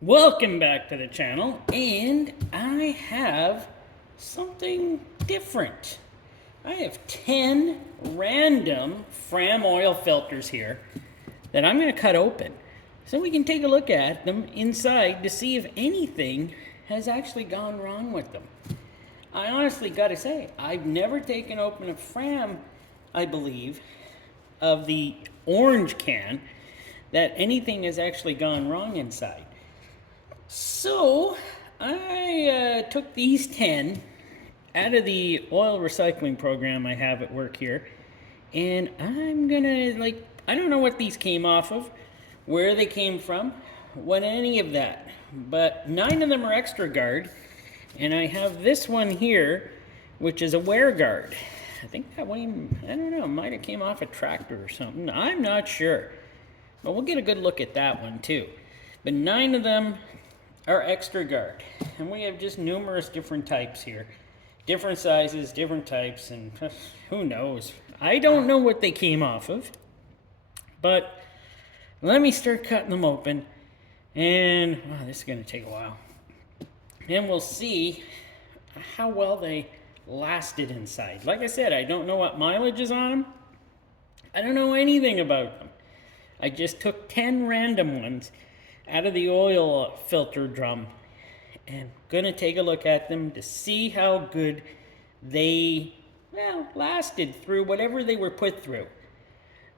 Welcome back to the channel, and I have something different. I have 10 random Fram oil filters here that I'm going to cut open so we can take a look at them inside to see if anything has actually gone wrong with them. I honestly got to say, I've never taken open a Fram, I believe, of the orange can that anything has actually gone wrong inside. So I took these 10 out of the oil recycling program I have at work here, and I'm gonna, I don't know what these came off of, where they came from, what any of that, but 9 of them are extra guard, and I have this one here, which is a wear guard. I think that one, I don't know, might have came off a tractor or something. I'm not sure, but we'll get a good look at that one too. But 9 of them are extra guard, and we have just numerous different types here, different sizes, different types, and who knows, I don't know what they came off of. But let me start cutting them open, and this is going to take a while, and we'll see how well they lasted inside. Like I said, I don't know what mileage is on them. I don't know anything about them. I just took 10 random ones out of the oil filter drum, and gonna take a look at them to see how good they, lasted through whatever they were put through.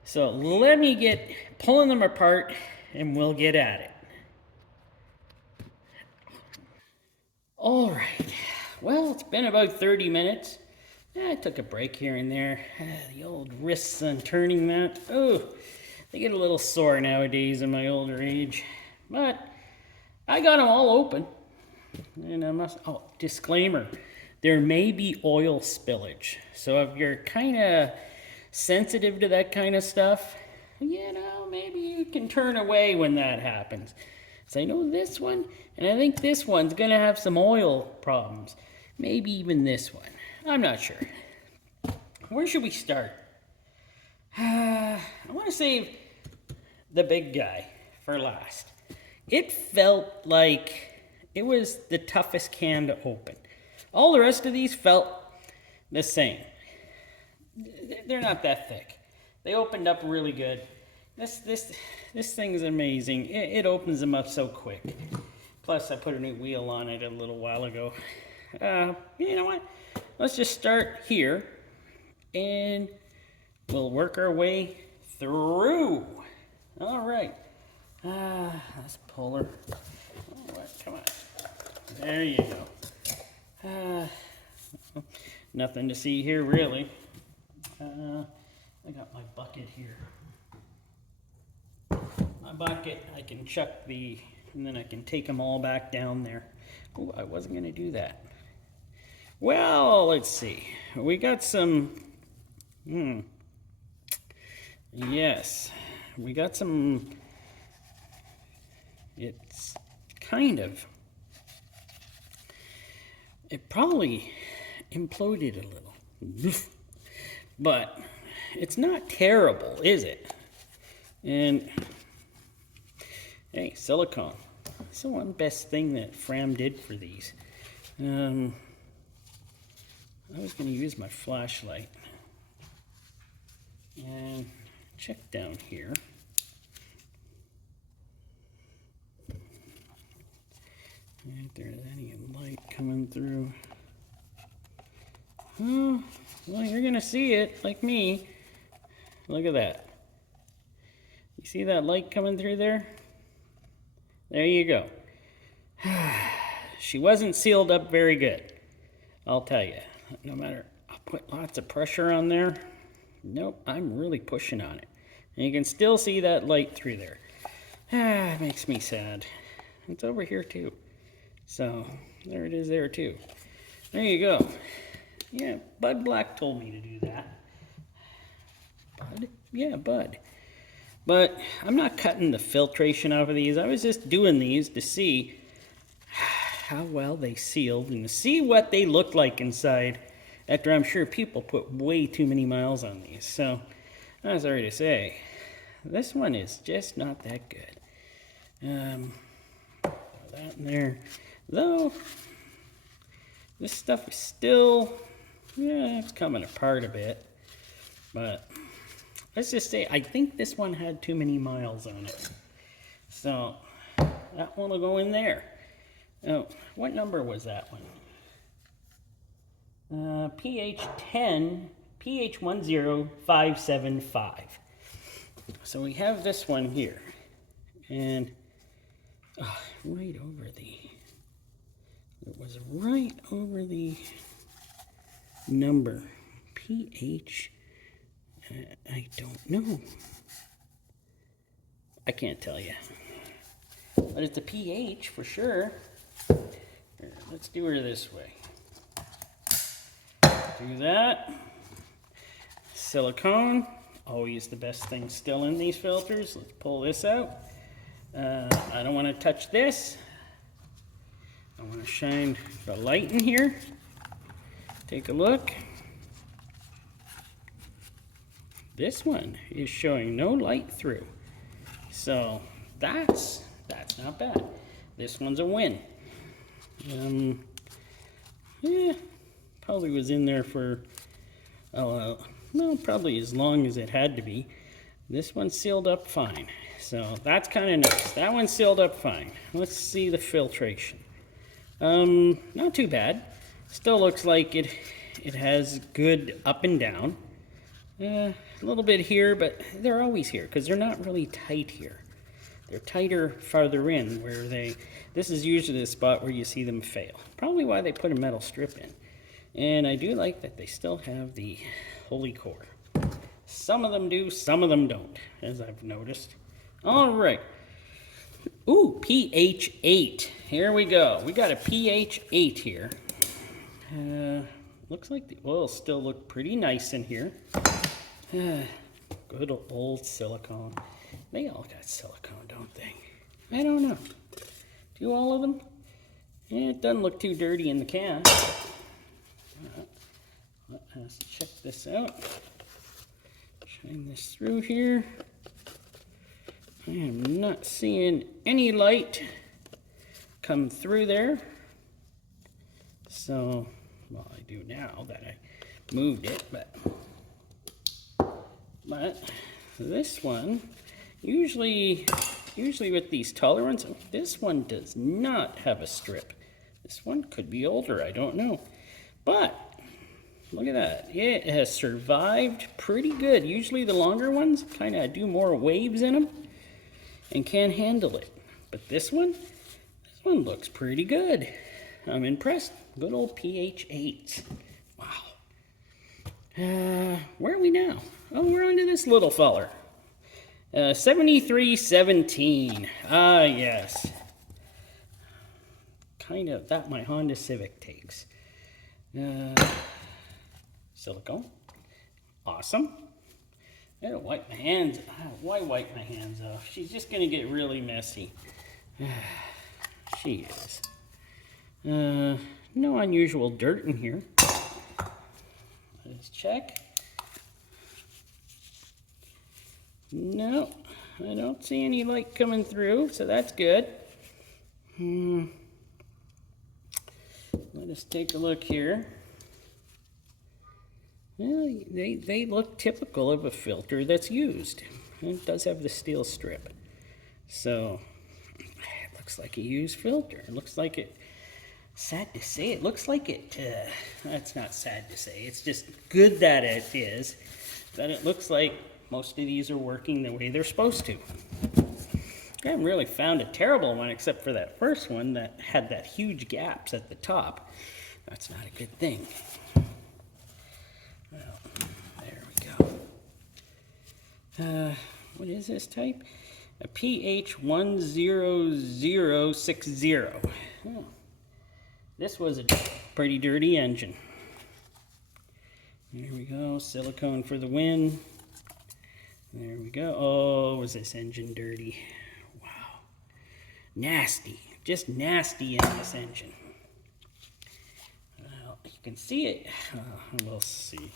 So let me get pulling them apart and we'll get at it. All right, well, it's been about 30 minutes. I took a break here and there. The old wrists on turning that. Oh, they get a little sore nowadays in my older age. But I got them all open. And I must, disclaimer, there may be oil spillage. So if you're kind of sensitive to that kind of stuff, maybe you can turn away when that happens. So I know this one, and I think this one's going to have some oil problems. Maybe even this one. I'm not sure. Where should we start? I want to save the big guy for last. It felt like it was the toughest can to open. All the rest of these felt the same. They're not that thick. They opened up really good. This thing is amazing. It opens them up so quick. Plus, I put a new wheel on it a little while ago. You know what? Let's just start here, and we'll work our way through. All right. Let's pull her. Come on. There you go. Nothing to see here, really. I got my bucket here. My bucket, I can chuck and then I can take them all back down there. Oh, I wasn't going to do that. Well, let's see. We got some, yes, we got some. It's kind of, it probably imploded a little, but it's not terrible, is it? And hey, silicone. That's the one best thing that Fram did for these. I was going to use my flashlight and check down here. If there's any light coming through. Oh, well, you're going to see it, like me. Look at that. You see that light coming through there? There you go. She wasn't sealed up very good, I'll tell you. No matter, I'll put lots of pressure on there. Nope, I'm really pushing on it. And you can still see that light through there. It makes me sad. It's over here too. So, there it is there too. There you go. Yeah, Bud Black told me to do that. Bud? Yeah, Bud. But I'm not cutting the filtration out of these. I was just doing these to see how well they sealed and to see what they look like inside after I'm sure people put way too many miles on these. So, I'm sorry to say, this one is just not that good. that in there. Though, this stuff is still, yeah, it's coming apart a bit. But let's just say, I think this one had too many miles on it. So, that one will go in there. Oh, what number was that one? PH10, PH10575. So we have this one here. And right over it was right over the number. PH, I don't know. I can't tell you. But it's a PH for sure. Here, let's do her this way. Do that. Silicone, always the best thing still in these filters. Let's pull this out. I don't want to touch this. I want to shine the light in here. Take a look. This one is showing no light through. So that's not bad. This one's a win. Yeah, probably was in there for, well, probably as long as it had to be. This one sealed up fine. So that's kind of nice. That one sealed up fine. Let's see the filtration. Not too bad. Still looks like it has good up and down. A little bit here, but they're always here because they're not really tight here. They're tighter farther in where this is usually the spot where you see them fail. Probably why they put a metal strip in. And I do like that they still have the holy core. Some of them do, some of them don't, as I've noticed. All right. Ooh, pH 8. Here we go. We got a pH 8 here. Looks like the oils still look pretty nice in here. Good old silicone. They all got silicone, don't they? I don't know. Do all of them? Yeah, it doesn't look too dirty in the can. Let's check this out. Shine this through here. I am not seeing any light come through there. So, well, I do now that I moved it, but this one, usually with these taller ones, this one does not have a strip. This one could be older, I don't know. But, look at that. It has survived pretty good. Usually the longer ones kind of do more waves in them and can't handle it. But this one looks pretty good. I'm impressed. Good old pH 8. Wow. Where are we now? Oh, we're on to this little feller. 7317. Ah, yes. Kind of that my Honda Civic takes. Silicone. Awesome. I gotta wipe my hands. Why wipe my hands off? She's just gonna get really messy. She is. No unusual dirt in here. Let's check. No, I don't see any light coming through, so that's good. Let us take a look here. Well, they look typical of a filter that's used. It does have the steel strip. So, it looks like a used filter. It looks like it, sad to say, it looks like it, that's not sad to say. It's just good that it is, that it looks like most of these are working the way they're supposed to. I haven't really found a terrible one except for that first one that had that huge gaps at the top. That's not a good thing. Well, there we go. What is this type? A PH10060. Oh, this was a pretty dirty engine. There we go, silicone for the win. There we go. Oh, was this engine dirty? Wow. Nasty. Just nasty in this engine. Well, you can see it. We'll see.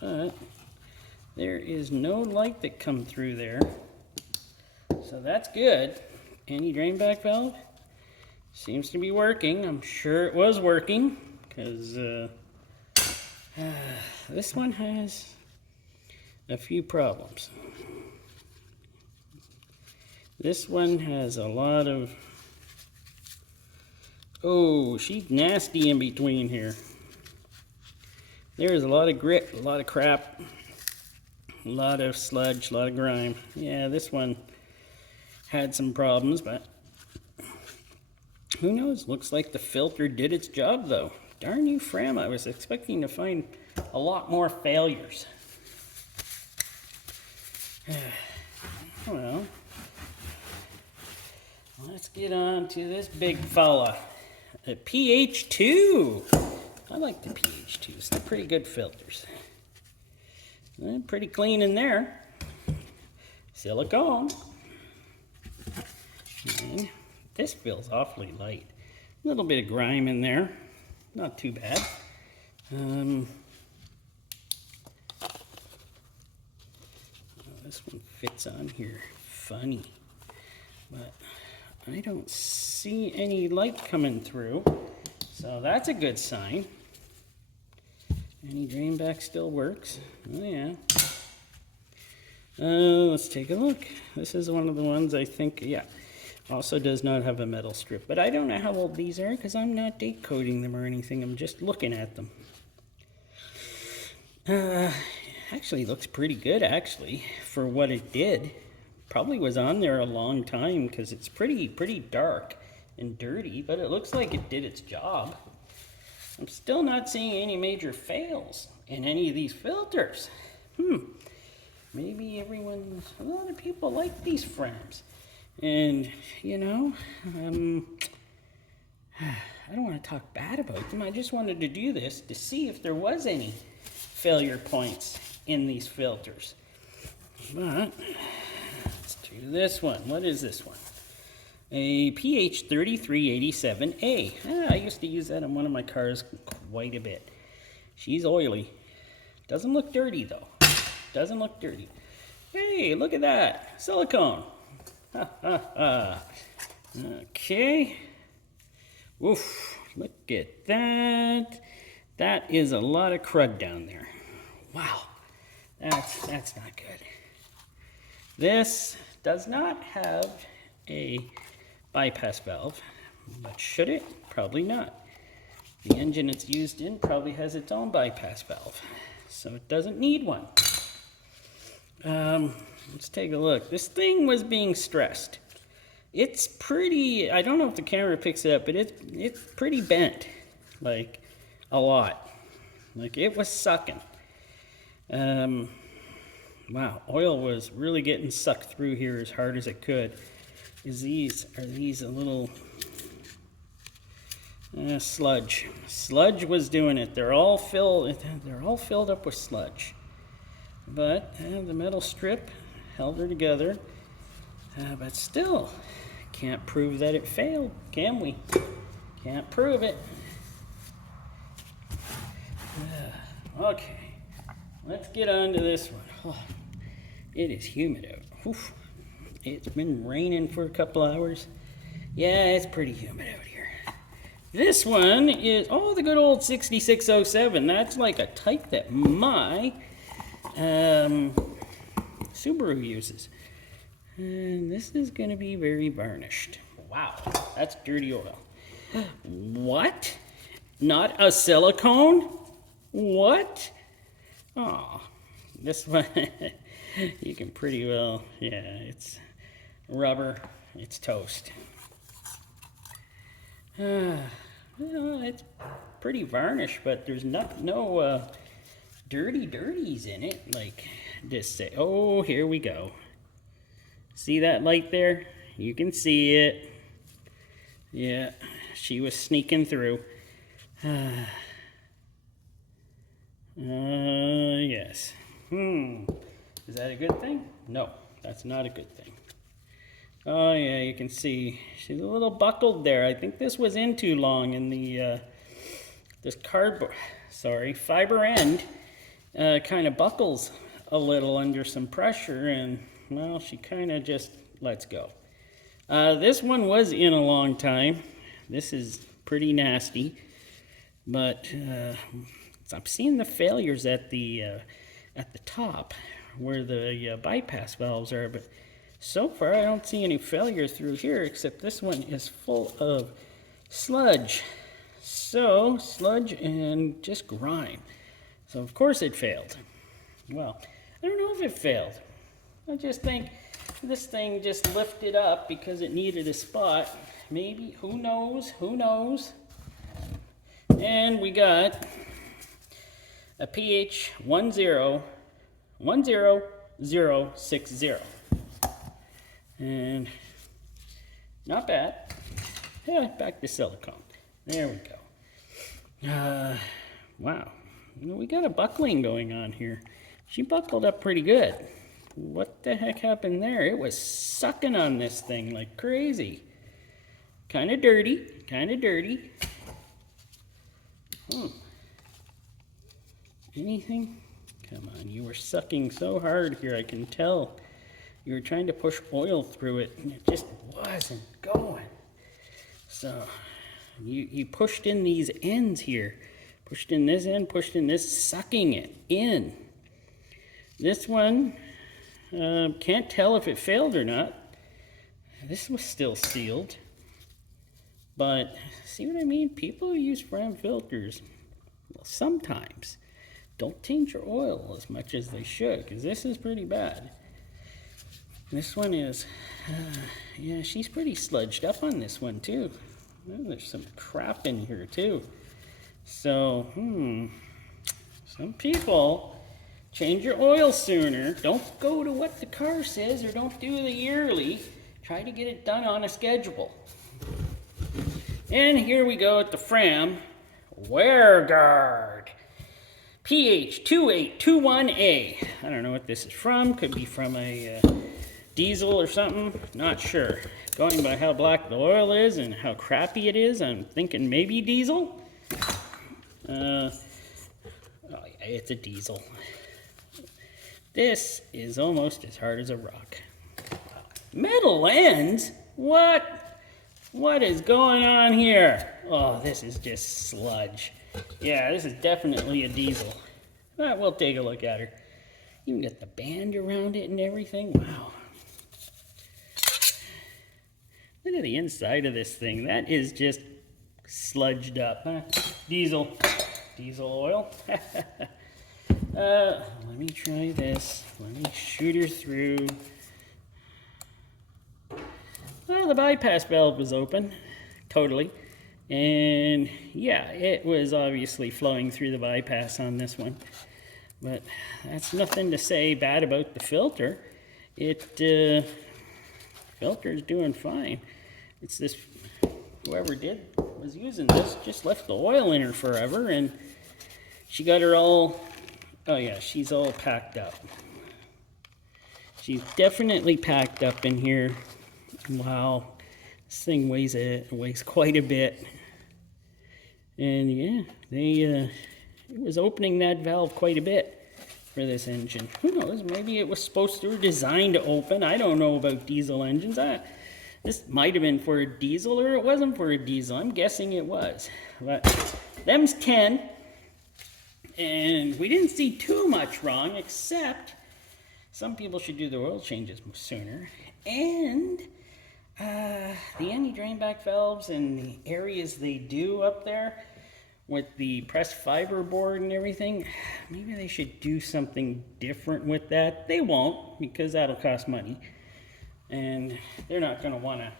But there is no light that come through there. So that's good. Anti-drain back valve seems to be working. I'm sure it was working because this one has a few problems. This one has a lot of, oh, she's nasty in between here. There's a lot of grit, a lot of crap, a lot of sludge, a lot of grime. Yeah, this one had some problems, but who knows? Looks like the filter did its job, though. Darn you, Fram. I was expecting to find a lot more failures. Well, let's get on to this big fella. A pH2. I like the pH2s. They're pretty good filters. They're pretty clean in there. Silicone. And this feels awfully light. A little bit of grime in there. Not too bad. This one fits on here. Funny. But I don't see any light coming through. So that's a good sign. Any drain back still works. Oh yeah. Let's take a look. This is one of the ones I think, yeah. Also does not have a metal strip. But I don't know how old these are because I'm not date coding them or anything. I'm just looking at them. Actually looks pretty good actually for what it did. Probably was on there a long time because it's pretty dark and dirty, but it looks like it did its job. I'm still not seeing any major fails in any of these filters. Maybe a lot of people like these Frams. And, you know, I don't want to talk bad about them. I just wanted to do this to see if there was any failure points in these filters. But let's do this one. What is this one? A pH 3387A. I used to use that on one of my cars quite a bit. She's oily. Doesn't look dirty though. Doesn't look dirty. Hey, look at that. Silicone. Ha ha ha. Okay. Oof. Look at that. That is a lot of crud down there. Wow. That's not good. This does not have a bypass valve, but should it? Probably not. The engine it's used in probably has its own bypass valve, so it doesn't need one. Let's take a look. This thing was being stressed. It's pretty, I don't know if the camera picks it up, but it's pretty bent, like a lot. Like it was sucking. Wow, oil was really getting sucked through here as hard as it could. Are these a little sludge? Sludge was doing it. They're all filled up with sludge. But the metal strip held her together. But still, can't prove that it failed, can we? Can't prove it. Okay, let's get on to this one. Oh, it is humid out. Oof. It's been raining for a couple hours. Yeah, it's pretty humid out here. This one is, oh, the good old 6607. That's like a type that my Subaru uses. And this is going to be very varnished. Wow, that's dirty oil. What? Not a silicone? What? Oh, this one, you can pretty well, yeah, it's rubber, it's toast. Well, it's pretty varnished, but there's no dirties in it, like just say, oh, here we go. See that light there? You can see it. Yeah, she was sneaking through. Yes. Is that a good thing? No, that's not a good thing. Oh yeah, you can see she's a little buckled there. I think this was in too long in the this cardboard, fiber end kind of buckles a little under some pressure, and well, she kind of just lets go. This one was in a long time. This is pretty nasty, but I'm seeing the failures at the top where the bypass valves are, but so far I don't see any failure through here, except this one is full of sludge. So, sludge and just grime. So of course it failed. Well, I don't know if it failed. I just think this thing just lifted up because it needed a spot. Maybe, who knows, who knows. And we got a pH 1010060. And not bad. Yeah, back to silicone. There we go. Wow. We got a buckling going on here. She buckled up pretty good. What the heck happened there? It was sucking on this thing like crazy. Kind of dirty, kind of dirty. Anything? Come on, you were sucking so hard here, I can tell. You were trying to push oil through it, and it just wasn't going. So, you pushed in these ends here. Pushed in this end, pushed in this, sucking it in. This one, can't tell if it failed or not. This was still sealed. But, see what I mean? People who use Fram filters, well, sometimes don't taint your oil as much as they should, because this is pretty bad. This one is, yeah, she's pretty sludged up on this one too. Oh, there's some crap in here too. So, some people change your oil sooner. Don't go to what the car says, or don't do the yearly. Try to get it done on a schedule. And here we go at the Fram Wear Guard. pH 2821A. I don't know what this is from. Could be from a diesel or something. Not sure. Going by how black the oil is and how crappy it is, I'm thinking maybe diesel. Oh yeah, it's a diesel. This is almost as hard as a rock. Wow. Metal ends? What? What is going on here? Oh, this is just sludge. Yeah, this is definitely a diesel. But we'll take a look at her. You can get the band around it and everything. Wow. Look at the inside of this thing. That is just sludged up, huh? Diesel. Diesel oil. Let me try this. Let me shoot her through. Well, the bypass valve was open. Totally. And yeah, it was obviously flowing through the bypass on this one. But that's nothing to say bad about the filter. Filter's doing fine. It's this, whoever was using this, just left the oil in her forever, and she got her all, oh yeah, she's all packed up. She's definitely packed up in here. Wow, this thing weighs quite a bit. And yeah, it was opening that valve quite a bit for this engine. Who knows, maybe it was supposed to, or designed to open. I don't know about diesel engines. This might have been for a diesel, or it wasn't for a diesel. I'm guessing it was. But them's 10. And we didn't see too much wrong, except some people should do their oil changes sooner. And the anti-drainback valves and the areas they do up there with the pressed fiber board and everything, maybe they should do something different with that. They won't, because that'll cost money. And they're not going to want to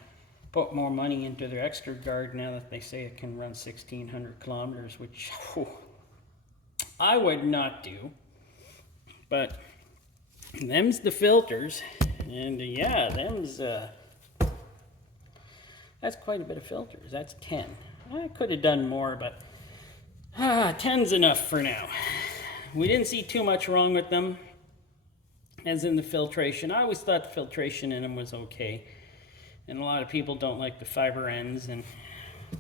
put more money into their extra guard now that they say it can run 1,600 kilometers, which I would not do. But them's the filters. And yeah, that's quite a bit of filters. That's 10. I could have done more, but 10's enough for now. We didn't see too much wrong with them, as in the filtration. I always thought the filtration in them was okay. And a lot of people don't like the fiber ends.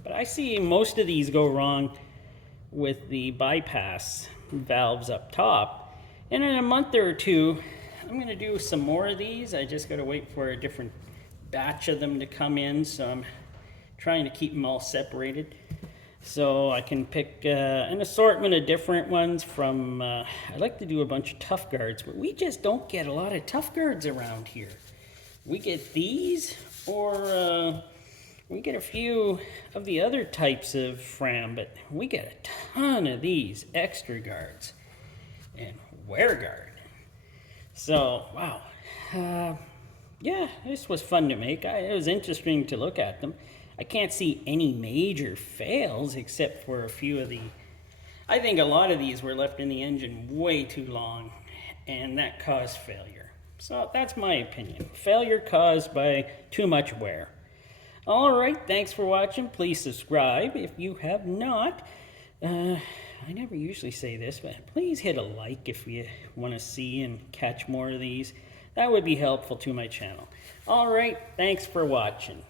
But I see most of these go wrong with the bypass valves up top. And in a month or two, I'm going to do some more of these. I just got to wait for a different batch of them to come in, so I'm trying to keep them all separated. So I can pick an assortment of different ones from, I like to do a bunch of tough guards, but we just don't get a lot of tough guards around here. We get these, or we get a few of the other types of Fram, but we get a ton of these extra guards and wear guard. So, wow. Yeah, this was fun to make. It was interesting to look at them. I can't see any major fails except for a few of the... I think a lot of these were left in the engine way too long, and that caused failure. So that's my opinion. Failure caused by too much wear. All right, thanks for watching. Please subscribe if you have not. I never usually say this, but please hit a like if you want to see and catch more of these. That would be helpful to my channel. All right, thanks for watching.